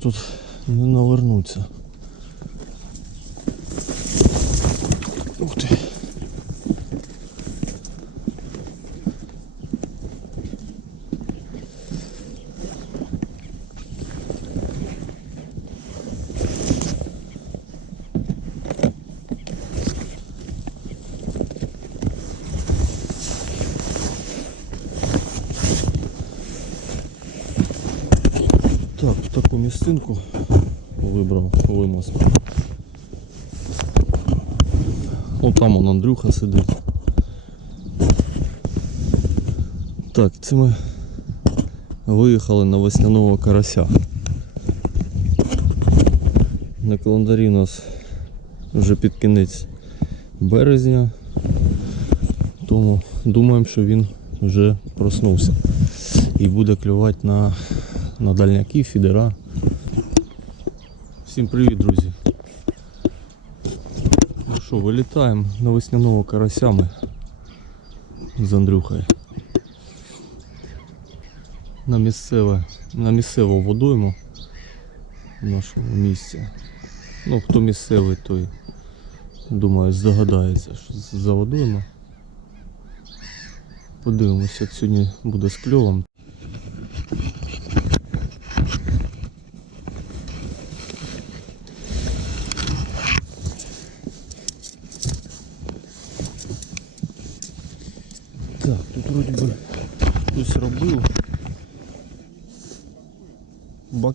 тут не навернуться. Ух ти. Так, таку місцинку вибрав вимост. О, там он Андрюха сидить. Так, це ми виїхали на весняного карася. На календарі у нас вже під кінець березня, тому думаємо, що він вже проснувся і буде клювати на на дальняки, фідера. Всім привіт, друзі. Ну що, вилітаємо на весняного карася з Андрюхою. На місцеве, на місцеву водойму в нашому місці. Ну, хто місцевий, той, думаю, здогадається, що за водойма. Подивимося, як сьогодні буде з кльовом.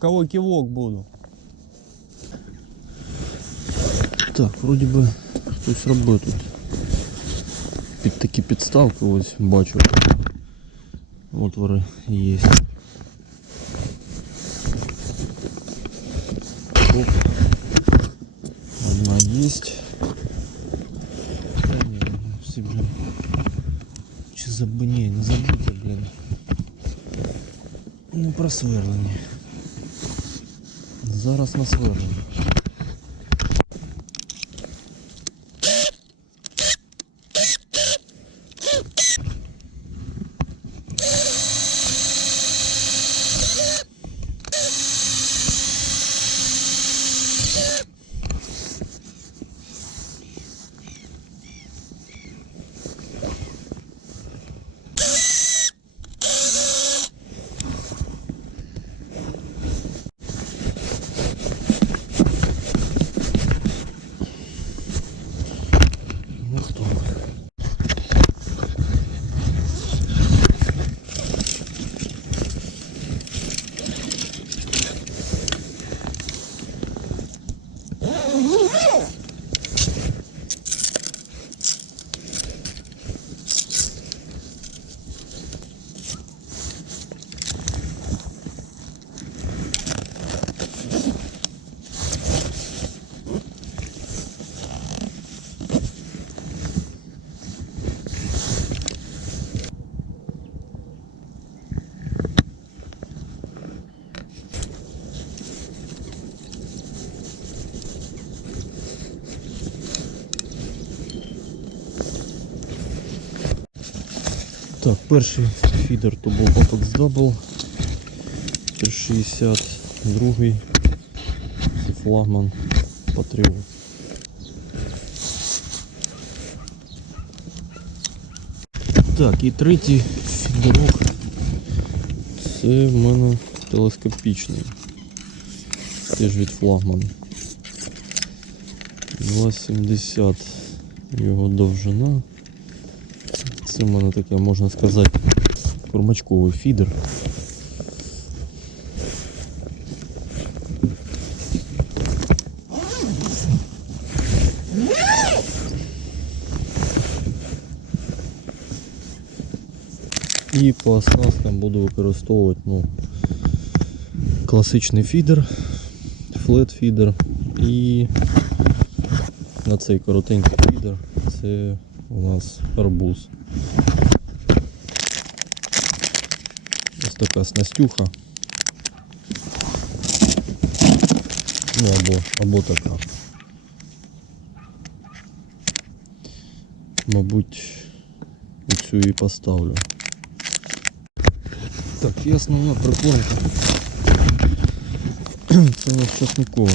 Боковой кивок буду. Так, вроді би хтось робив тут. Під такі підставки ось бачу. Отвори є. Оп. Одна есть. Та ні, всі, блін. Чи заб... Ні, не забуте, блін. Не просверлені. Зараз на Ну хто? Так, перший фідер то був Apex Double 360, другий флагман Patriot. Так, і третій фідерок. Це в мене телескопічний. Теж від флагман. 2,70 його довжина. Це в мене таке, можна сказати, кормачковий фідер. І по оснасткам буду використовувати ну, класичний фідер, флет фідер і на цей коротенький фідер це у нас арбуз. Ось така снастюха. Ну або, або така. Мабуть, оцю і поставлю. Так, і основна прикормка. Це у нас часникова.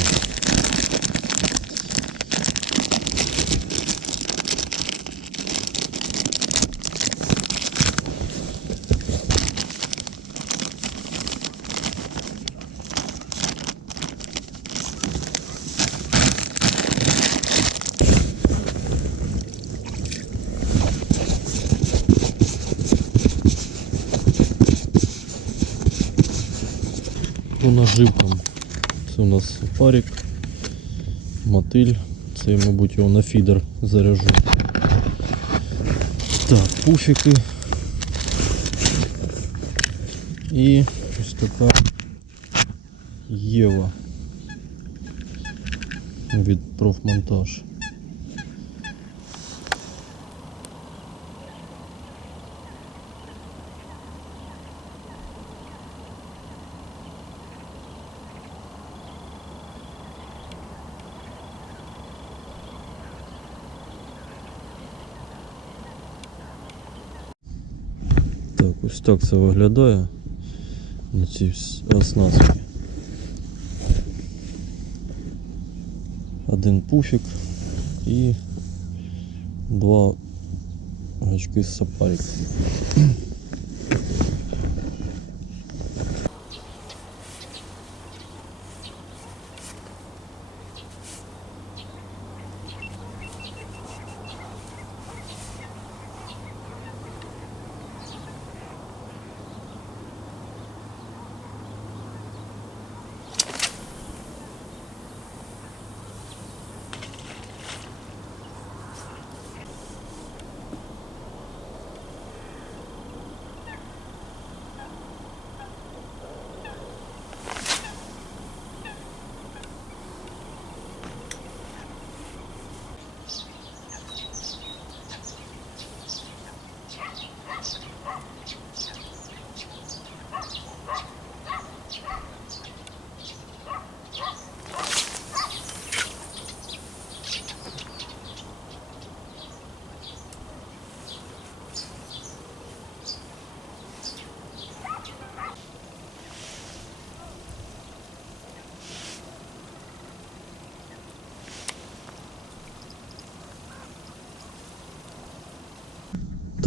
У парік, мотиль. Це, мабуть, його на фідер заряжу. Так, пуфіки. І ось така Єва від профмонтаж. Так, ось так це виглядає на ці вс- оснастки. Один пуфік і два гачки з сапарик.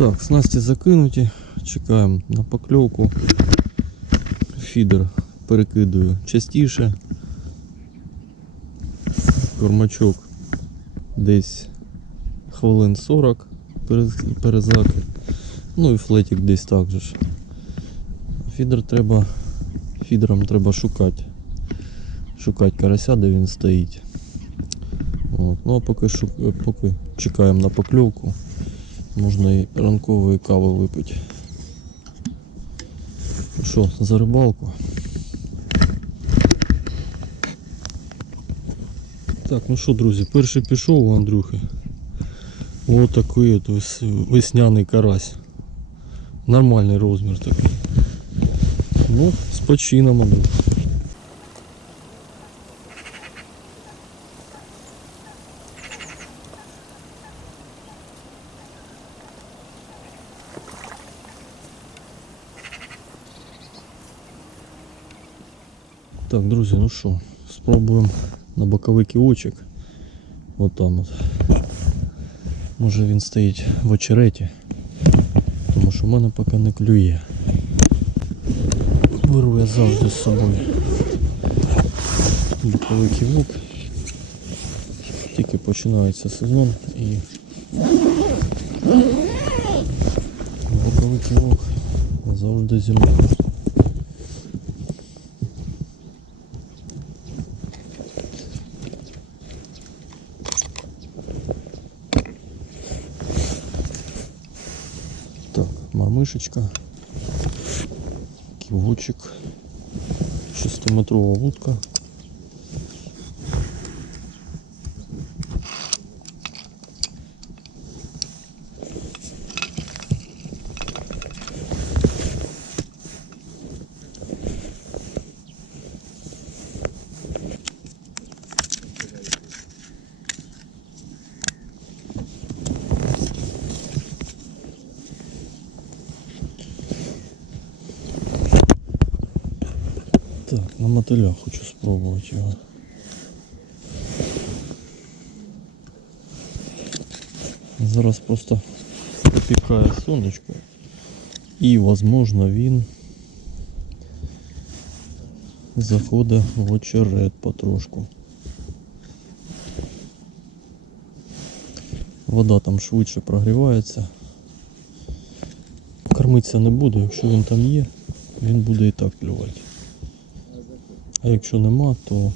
Так, снасті закинуті, чекаємо на покльовку. Фідер перекидую частіше. Кормачок десь хвилин 40 перез- перезакид. Ну і флетик десь так же. Фідер треба. Фідером треба шукати. Шукати карася, де він стоїть. От. Ну а поки, шук... поки чекаємо на покльовку. Можна і ранкової кави випити. Ну Що, за рибалку? Так, ну що, друзі, перший пішов у Андрюхи. Ось такий от весняний карась. Нормальний розмір такий. Ну, з почином, Андрюха. Так, друзі, ну що, спробуємо на боковий ківочок. От там от. Може він стоїть в очереті, тому що в мене поки не клює. Беру я завжди з собою боковий ківок. Тільки починається сезон і боковий ківок завжди зі мною. Так, кивочек, ківочок, 6-метрова вудка. Так, намотав мотиля хочу спробувати його. Зараз просто припікає сонечко. І, возможно, він заходить в очерет потрошку. Вода там швидше прогрівається. Кормитися не буду, якщо він там є, він буде і так клювати. А якщо нема, то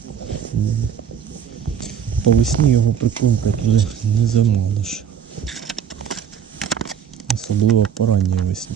по весні його прикормкою туди не замалиш. Особливо по ранній весні.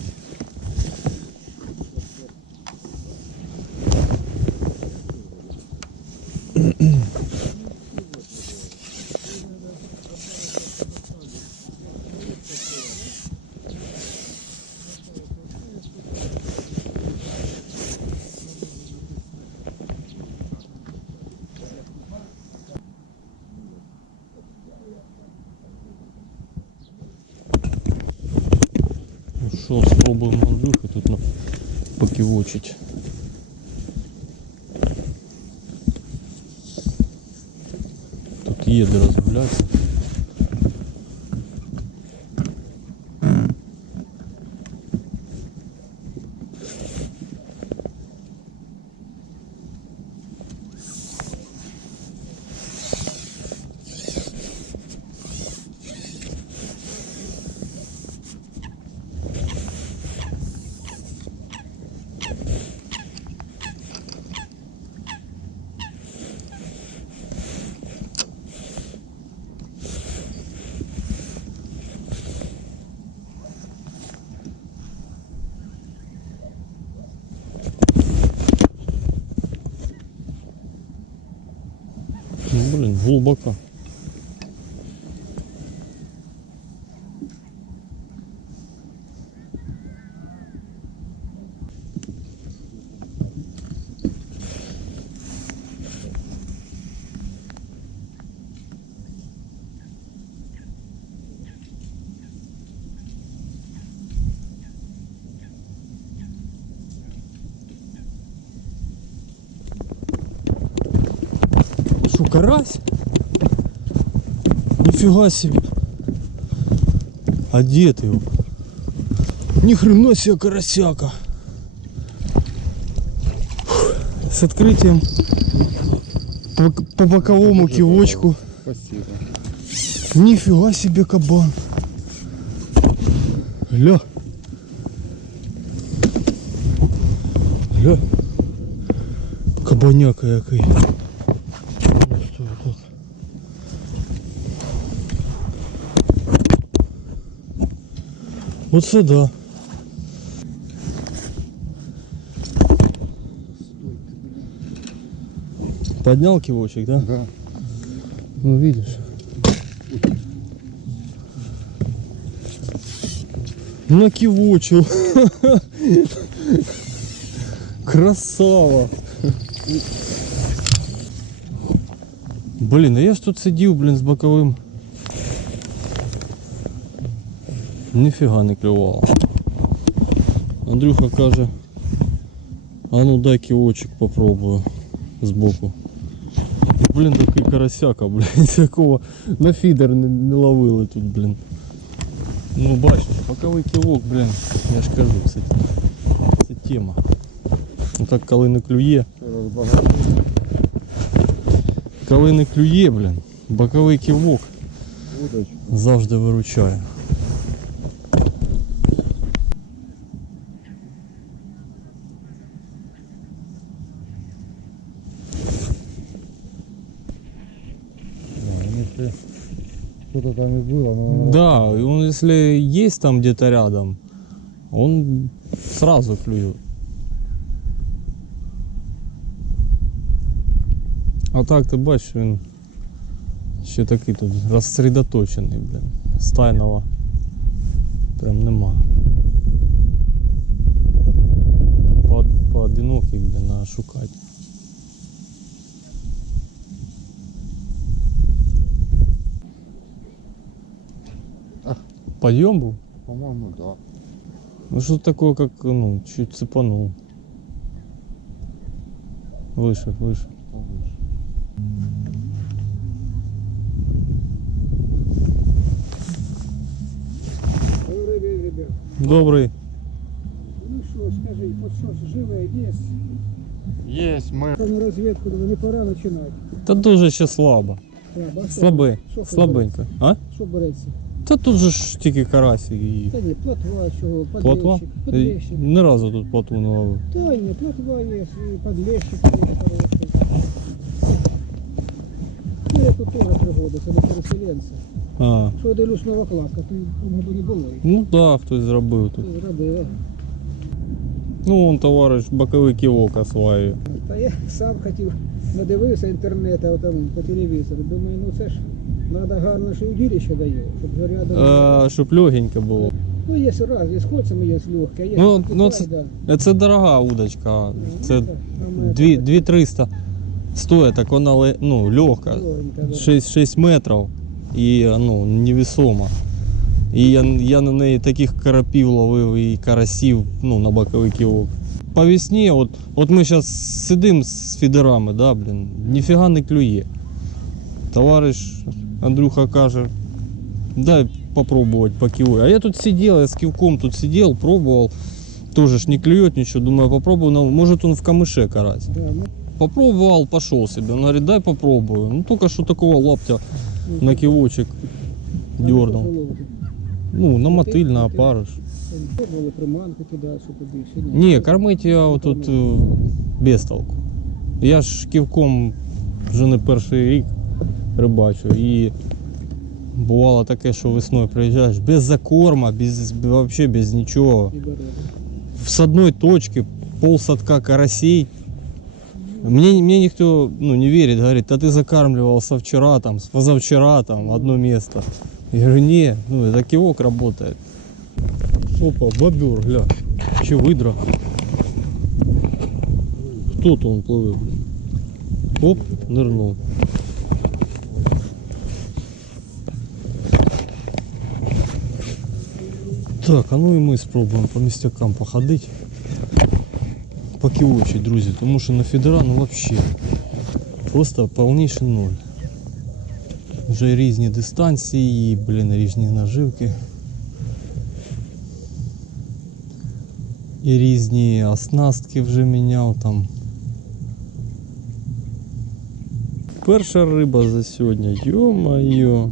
Ну що, спробуємо Андрюхи тут на... покивочить. Тут є де. Глубоко. Карась? Нифига себе. Где ты его? Ни хрена себе карасяка. Фух, С открытием по, по боковому кивочку. Спасибо. Нифига себе кабан. Ля. Ля. Кабаняка який. Ось що так. Оце да. Поднял кивочек, да? Да. Ну видишь. Накивочил. Красава. Блін, а я ж тут сидів, блін, з боковим. Ніфіга не клювало. Андрюха каже, а ну дай ківочок попробую збоку. І, Блін, такий карасяка, блін, якого на фідер не, не ловили тут, блін. Ну бачиш, боковий кілок, блін, я ж кажу, це, це тема. Ну так коли не клює. Коли не клює, блін, боковий Удочку. завжди виручає. что-то там и было, но Да, и он если есть там где-то рядом, он сразу клюет. А так ти бачиш, він ще такий тут розсредоточений, блін. Стайного прям нема. По, поодинокий, блін, треба шукати. Подъем был? по-моему, да. Ну что такое, как, ну, чуть цепанул. Выше, выше. Повыше. Добрий день, ребят. Добрий. Ну що, скажіть, от що ж живе є? Есть мы. Там на розвідку не пора починати. Та дуже ще слабо. Треба. А що- Слабий. що Слабенько. А? Що береться? Та тут же ж тільки карасі і Та ні, плотва, чого, плотва. подлещик. Подлещик. Ні разу тут плотву не ловив. Та ні, плотва є, і подлещик є хороший. Ну, я тут теж пригоди, це до переселенця. А, Що я дивлюсь, нова кладка, то году не було. їх. ну да, хтось зробив тут. Хто зробив? Ну, вон товариш боковий ківок осваює. Та я сам хотів, надивився інтернет, а там по телевізору. Думаю, ну це ж треба гарно, що удилище дає, щоб вже рядом. А, щоб легенько було. Ну, є раз, є з кольцями, є з легке, є Ну, ну, це- да. Це дорога удочка. Це Ну, нормально. 2 2300 стоїть, так вона ле- ну, легка. Легенько, да. 6, 6 метрів і ну, невесома. І я, я на неї таких карапів ловив і карасів ну, на боковий ківок. По весні, от, от ми зараз сидимо з фідерами, да, блін, ніфіга не клює. Товариш Андрюха каже, дай попробовать по киву. А я тут сидел, я с кивком тут сидел, пробовал. Тоже ж не клюет ничего. Думаю, попробую, но может он в камыше карась. Да, ну, Попробовал, пошел себе. Он говорит, дай попробую. Ну только что такого лаптя на кивочек там дернул. теж ловити. Ну, на мотыль, на Мотиль, опарыш. Пробували приманки кидати, що побільше. Ні. Не, кормить я вот тут е, без толку. Я ж кивком вже не перший рік рибачу. І бувало таке, що весною приїжджаєш без закорма, без, вообще без нічого. І бере. с одной точки пол садка карасей. Мне, мне никто ну, не верит, говорит, да ты закармливался вчера, там, с позавчера, там, одно место. Я говорю, не, ну это кивок работает. Опа, бобер, гля, че выдра. Кто-то он плывет. Оп, нырнул. Так, а ну і ми спробуємо по містякам походити. Поки очі, друзі, тому що на фідера ну вообще просто повніший ноль. Вже різні дистанції, і, блін, різні наживки. І різні оснастки вже міняв там. Перша риба за сьогодні, йо-моє.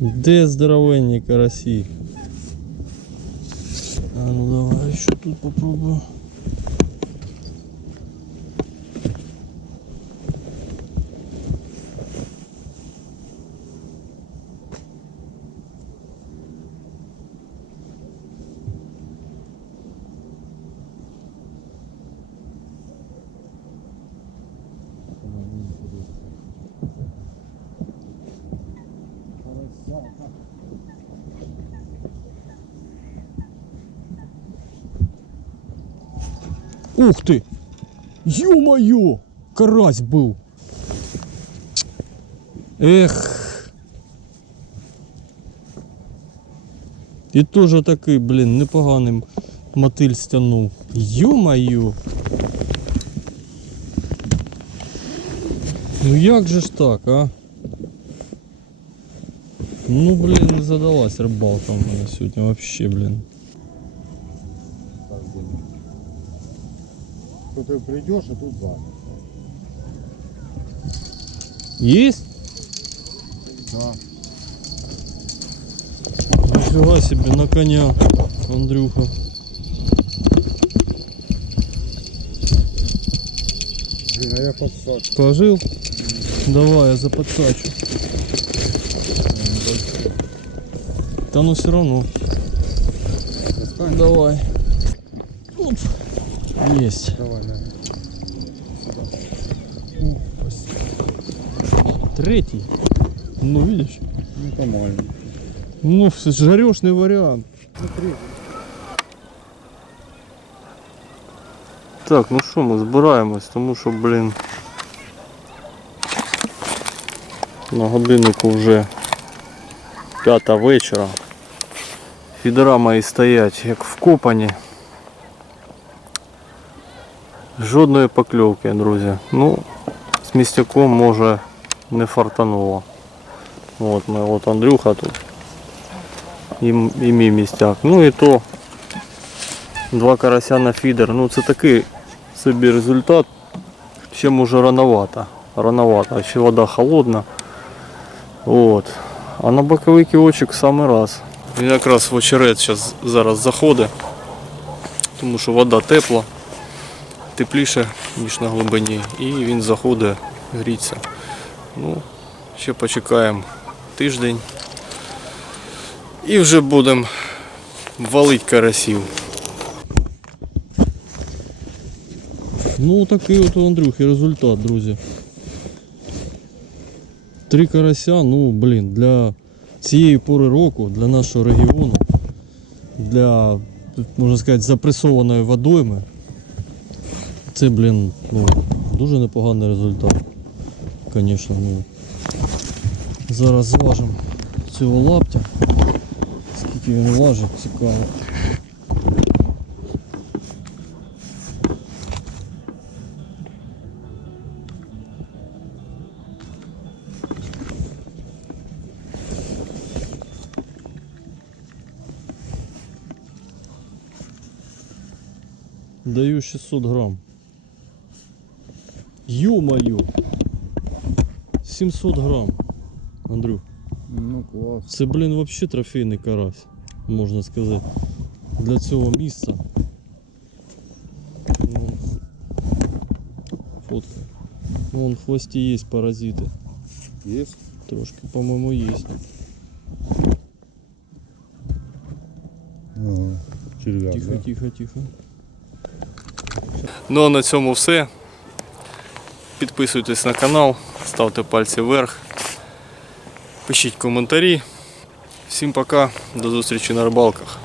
Де здоровенні карасі? А ну давай еще тут попробую. Ух ты! Ё-моё! Карась был! Эх! І теж такий, блін, непоганий мотиль стягнув. Ё-моё! Ну як же ж так, а? Ну, блін, не задалась рибалка у мене сьогодні вообще, блін. Ты придешь, а тут два. Есть? Да. Нифига себе, на коня, Андрюха. Блин, а я подсак. Положил? Давай, я заподсачу. Да ну все равно. Давай. Оп. Есть. Давай, на. Третий. Ну видишь? Ну, это маленький. Ну, жарешный вариант. Смотри. Так, ну що, ми збираємось, тому що, блін. На годиннику вже п'ята вечора. Фідера мої стоять як вкопані. Жодної покльовки, друзі. Ну, з містяком може не фартануло. От ми, от Андрюха тут. І, і мій містяк. Ну і то два карася на фідер. Ну це такий собі результат. Ще може рановато. Рановато, ще вода холодна. От. А на боковий кілочок саме раз. Він якраз в очерет зараз заходить, тому що вода тепла, тепліше, ніж на глибині. І він заходить гріться. Ну, ще почекаємо тиждень. І вже будемо валити карасів. Ну такий от у Андрюхи результат, друзі. Три карася, ну блін, для цієї пори року, для нашого регіону, для, можна сказати, запресованої водойми. Це, блін, ну, дуже непоганий результат. Звісно, ну. Зараз зважимо цього лаптя. Скільки він важить, цікаво. Даю 600 грамм. Ё-моё! 700 грамм. Андрюх, Ну клас. це, блін, вообще трофейний карась, можна сказати. Для цього місця. Ну, фотка. Вон в хвості є паразити. Є? Трошки, по-моєму, є. Ага. Черв'як, Тихо, да? тихо, тихо. Ну а на цьому все. Підписуйтесь на канал, ставте пальці вверх, пишіть коментарі. Всім пока, до зустрічі на рибалках.